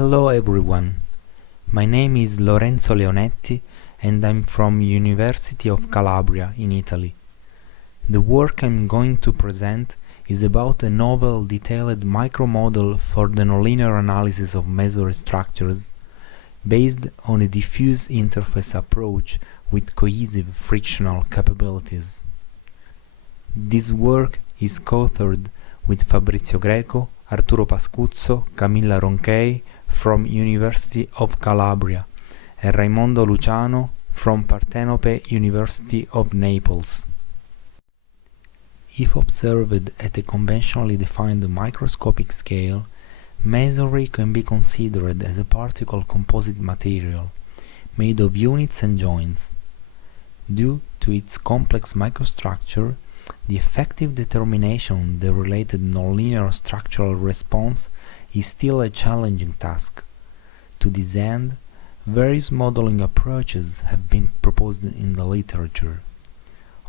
Hello everyone, my name is Lorenzo Leonetti and I'm from University of Calabria in Italy. The work I'm going to present is about a novel detailed micromodel for the nonlinear analysis of masonry structures based on a diffuse interface approach with cohesive-frictional capabilities. This work is co-authored with Fabrizio Greco, Arturo Pascuzzo, Camilla Ronchey from University of Calabria and Raimondo Luciano from Partenope University of Naples. If observed at a conventionally defined microscopic scale, masonry can be considered as a particle composite material made of units and joints. Due to its complex microstructure, the effective determination of the related nonlinear structural response is still a challenging task. To this end, various modeling approaches have been proposed in the literature.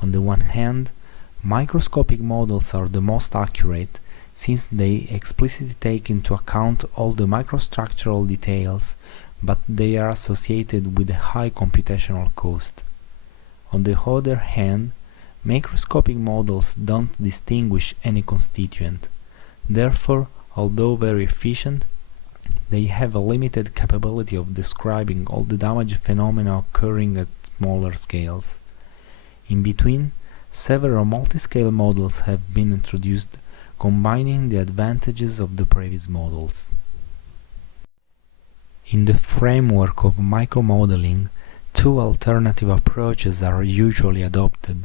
On the one hand, microscopic models are the most accurate since they explicitly take into account all the microstructural details, but they are associated with a high computational cost. On the other hand, macroscopic models don't distinguish any constituent. Therefore, although very efficient, they have a limited capability of describing all the damage phenomena occurring at smaller scales. In between, several multiscale models have been introduced, combining the advantages of the previous models. In the framework of micromodeling, two alternative approaches are usually adopted.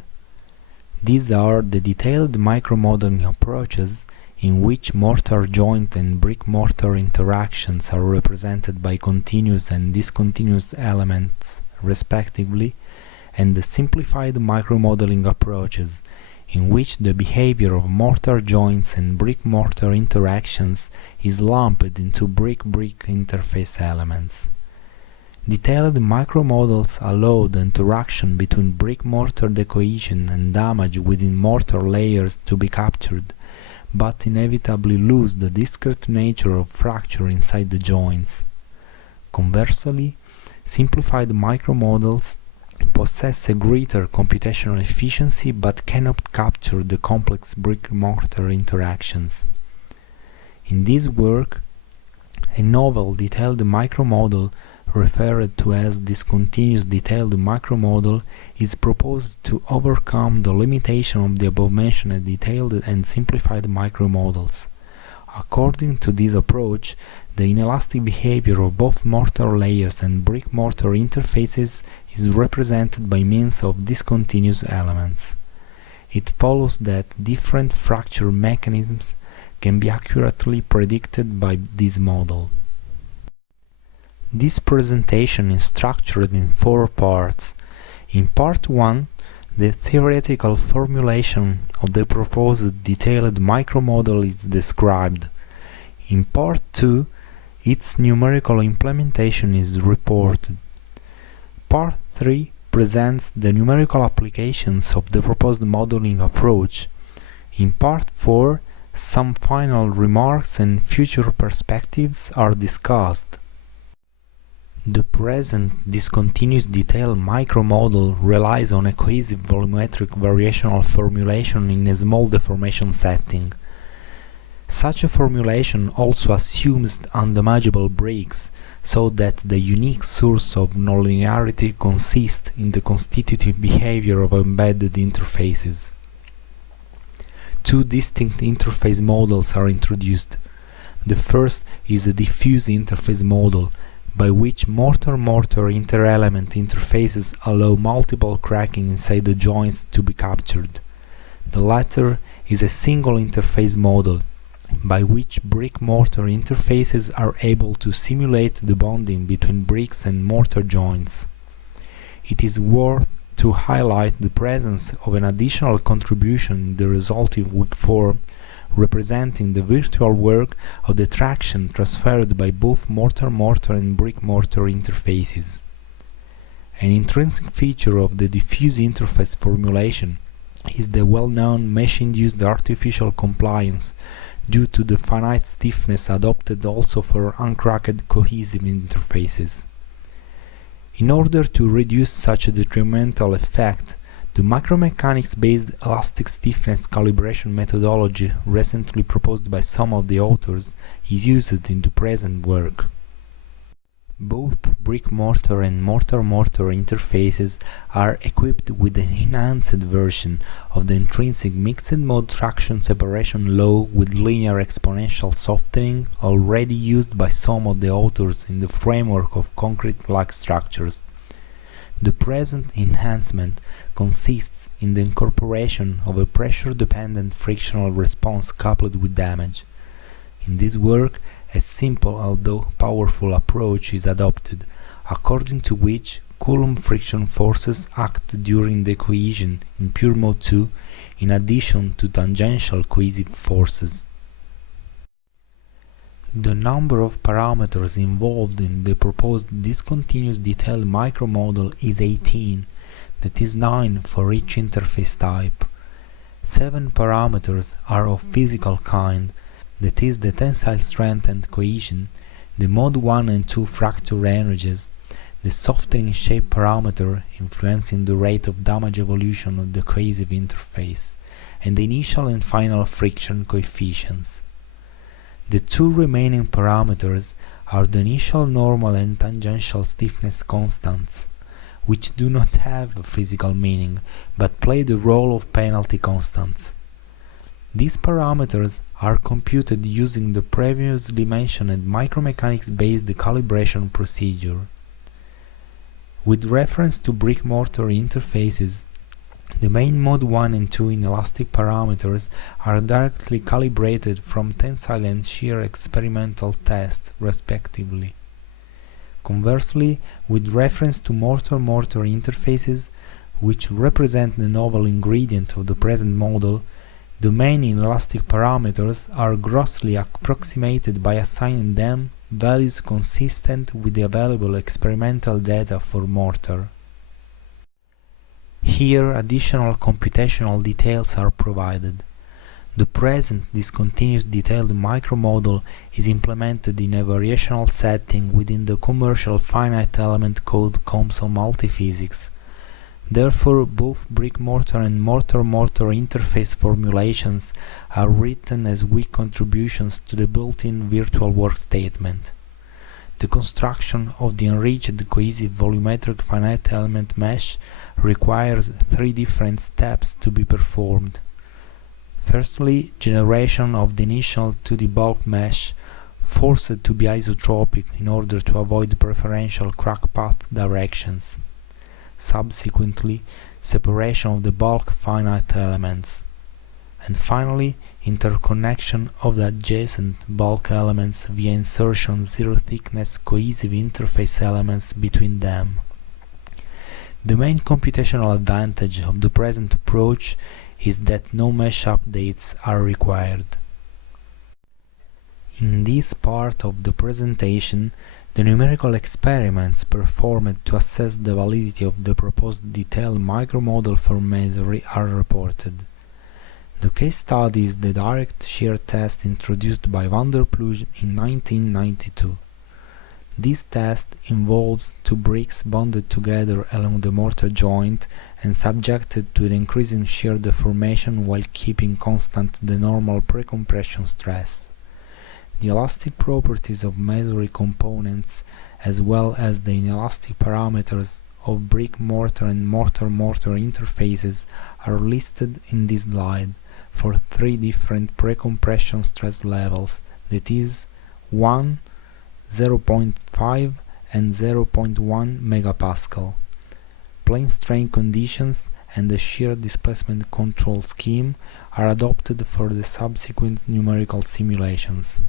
These are the detailed micromodeling approaches, in which mortar joint and brick mortar interactions are represented by continuous and discontinuous elements respectively, and the simplified micromodeling approaches, in which the behavior of mortar joints and brick mortar interactions is lumped into brick-brick interface elements. Detailed micromodels allow the interaction between brick-mortar decohesion and damage within mortar layers to be captured, but inevitably lose the discrete nature of fracture inside the joints. Conversely, simplified micromodels possess a greater computational efficiency but cannot capture the complex brick-mortar interactions. In this work, a novel detailed micromodel referred to as discontinuous detailed micromodel is proposed to overcome the limitation of the above-mentioned detailed and simplified micromodels. According to this approach, the inelastic behavior of both mortar layers and brick-mortar interfaces is represented by means of discontinuous elements. It follows that different fracture mechanisms can be accurately predicted by this model. This presentation is structured in 4 parts. In part 1, the theoretical formulation of the proposed detailed micromodel is described. In part 2, its numerical implementation is reported. Part 3 presents the numerical applications of the proposed modeling approach. In part 4, some final remarks and future perspectives are discussed. The present discontinuous detailed micromodel relies on a cohesive volumetric variational formulation in a small deformation setting. Such a formulation also assumes undamageable breaks, so that the unique source of nonlinearity consists in the constitutive behavior of embedded interfaces. 2 distinct interface models are introduced. The first is a diffuse interface model, by which mortar-mortar inter-element interfaces allow multiple cracking inside the joints to be captured. The latter is a single interface model, by which brick-mortar interfaces are able to simulate the bonding between bricks and mortar joints. It is worth to highlight the presence of an additional contribution in the resulting weak form, representing the virtual work of the traction transferred by both mortar-mortar and brick-mortar interfaces. An intrinsic feature of the diffuse interface formulation is the well-known mesh-induced artificial compliance, due to the finite stiffness adopted also for uncracked cohesive interfaces. In order to reduce such a detrimental effect, the micromechanics-based elastic stiffness calibration methodology recently proposed by some of the authors is used in the present work. Both brick-mortar and mortar-mortar interfaces are equipped with an enhanced version of the intrinsic mixed-mode traction separation law with linear exponential softening already used by some of the authors in the framework of concrete-like structures. The present enhancement consists in the incorporation of a pressure-dependent frictional response coupled with damage. In this work, a simple although powerful approach is adopted, according to which Coulomb friction forces act during decohesion in pure mode 2 in addition to tangential cohesive forces. The number of parameters involved in the proposed discontinuous detailed micromodel is 18, that is 9 for each interface type. 7 parameters are of physical kind, that is the tensile strength and cohesion, the mode 1 and 2 fracture energies, the softening shape parameter influencing the rate of damage evolution of the cohesive interface, and the initial and final friction coefficients. The 2 remaining parameters are the initial normal and tangential stiffness constants, which do not have a physical meaning, but play the role of penalty constants. These parameters are computed using the previously mentioned micromechanics-based calibration procedure. With reference to brick-mortar interfaces, the main mode 1 and 2 inelastic parameters are directly calibrated from tensile and shear experimental tests, respectively. Conversely, with reference to mortar-mortar interfaces, which represent the novel ingredient of the present model, the main inelastic parameters are grossly approximated by assigning them values consistent with the available experimental data for mortar. Here additional computational details are provided. The present discontinuous detailed micromodel is implemented in a variational setting within the commercial finite element code COMSOL multiphysics. Therefore, both brick-mortar and mortar-mortar interface formulations are written as weak contributions to the built-in virtual work statement. The construction of the enriched cohesive volumetric finite element mesh requires 3 different steps to be performed. Firstly, generation of the initial 2D bulk mesh, forced to be isotropic in order to avoid preferential crack path directions. Subsequently, separation of the bulk finite elements. And finally, interconnection of the adjacent bulk elements via insertion zero-thickness cohesive interface elements between them. The main computational advantage of the present approach is that no mesh updates are required. In this part of the presentation, the numerical experiments performed to assess the validity of the proposed detailed micromodel for masonry are reported. The case study is the direct shear test introduced by van der Pluijm in 1992. This test involves 2 bricks bonded together along the mortar joint and subjected to the increasing shear deformation while keeping constant the normal precompression stress. The elastic properties of masonry components, as well as the inelastic parameters of brick-mortar and mortar-mortar interfaces, are listed in this slide for 3 different precompression stress levels, that is 1, 0.5 and 0.1 megapascal. Plane strain conditions and the shear displacement control scheme are adopted for the subsequent numerical simulations.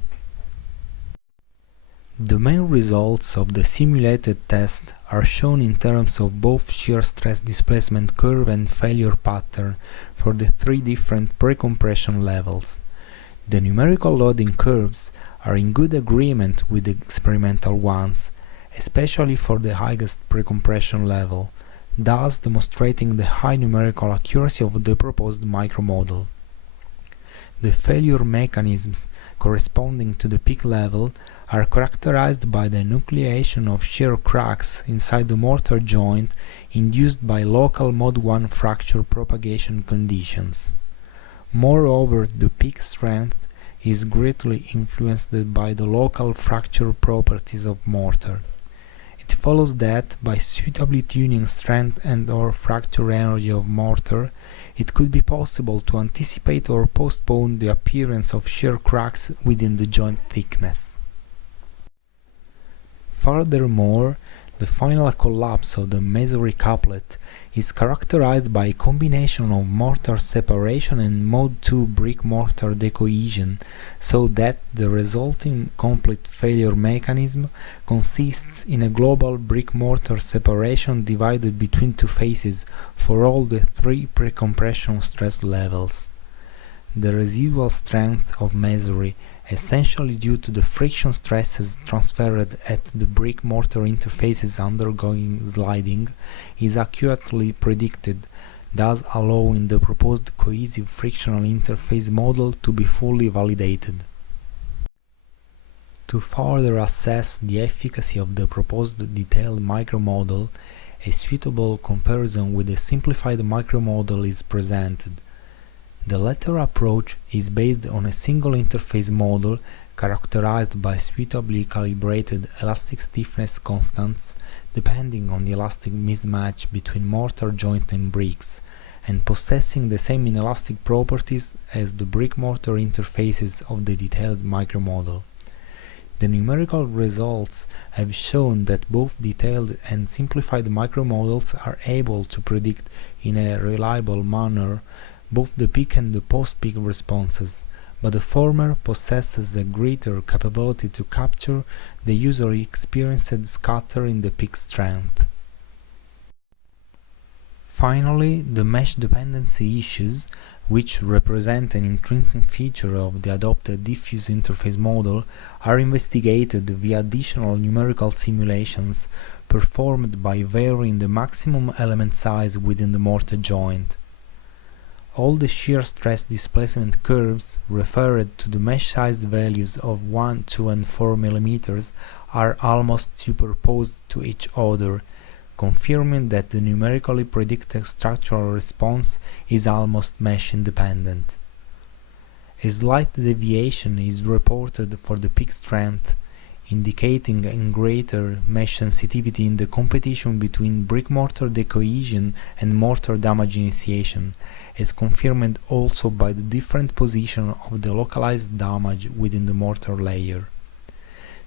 The main results of the simulated test are shown in terms of both shear stress displacement curve and failure pattern for the 3 different precompression levels. The numerical loading curves are in good agreement with the experimental ones, especially for the highest precompression level, thus demonstrating the high numerical accuracy of the proposed micromodel. The failure mechanisms corresponding to the peak level are characterized by the nucleation of shear cracks inside the mortar joint induced by local Mod 1 fracture propagation conditions. Moreover, the peak strength is greatly influenced by the local fracture properties of mortar. It follows that, by suitably tuning strength and/or fracture energy of mortar, it could be possible to anticipate or postpone the appearance of shear cracks within the joint thickness. Furthermore, the final collapse of the masonry couplet is characterized by a combination of mortar separation and Mod 2 brick mortar decohesion, so that the resulting complete failure mechanism consists in a global brick mortar separation divided between two faces for all the three precompression stress levels. The residual strength of masonry, essentially due to the friction stresses transferred at the brick mortar interfaces undergoing sliding, is accurately predicted, thus allowing the proposed cohesive frictional interface model to be fully validated. To further assess the efficacy of the proposed detailed micromodel, a suitable comparison with a simplified micromodel is presented. The latter approach is based on a single interface model characterized by suitably calibrated elastic stiffness constants depending on the elastic mismatch between mortar joint and bricks, and possessing the same inelastic properties as the brick-mortar interfaces of the detailed micromodel. The numerical results have shown that both detailed and simplified micromodels are able to predict in a reliable manner both the peak and the post-peak responses, but the former possesses a greater capability to capture the usually experienced scatter in the peak strength. Finally, the mesh dependency issues, which represent an intrinsic feature of the adopted diffuse interface model, are investigated via additional numerical simulations performed by varying the maximum element size within the mortar joint. All the shear stress displacement curves referred to the mesh size values of 1, 2 and 4 mm are almost superposed to each other, confirming that the numerically predicted structural response is almost mesh independent. A slight deviation is reported for the peak strength, indicating a greater mesh sensitivity in the competition between brick mortar decohesion and mortar damage initiation, as confirmed also by the different position of the localized damage within the mortar layer.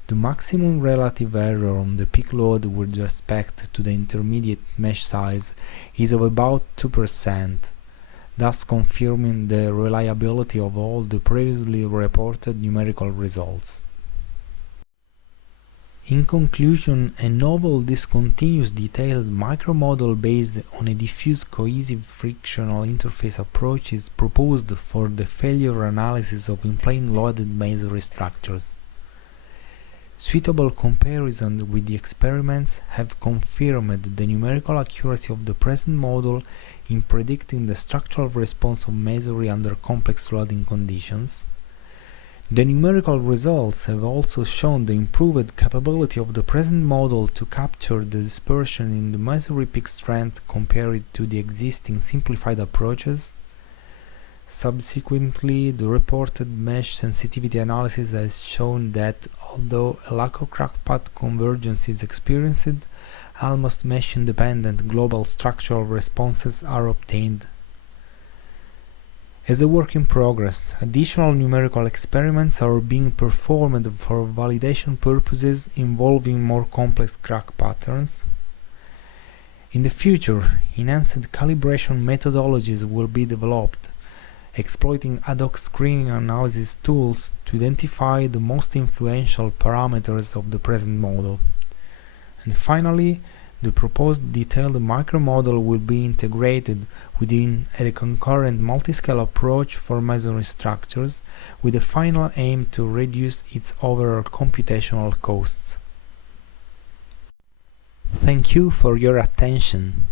The maximum relative error on the peak load with respect to the intermediate mesh size is of about 2%, thus confirming the reliability of all the previously reported numerical results. In conclusion, a novel discontinuous detailed micromodel based on a diffuse cohesive frictional interface approach is proposed for the failure analysis of in-plane loaded masonry structures. Suitable comparisons with the experiments have confirmed the numerical accuracy of the present model in predicting the structural response of masonry under complex loading conditions. The numerical results have also shown the improved capability of the present model to capture the dispersion in the masonry peak strength compared to the existing simplified approaches. Subsequently, the reported mesh sensitivity analysis has shown that, although a lack of crack path convergence is experienced, almost mesh-independent global structural responses are obtained. As a work in progress, additional numerical experiments are being performed for validation purposes involving more complex crack patterns. In the future, enhanced calibration methodologies will be developed, exploiting ad hoc screening analysis tools to identify the most influential parameters of the present model. And finally, the proposed detailed micromodel will be integrated within a concurrent multiscale approach for masonry structures, with a final aim to reduce its overall computational costs. Thank you for your attention.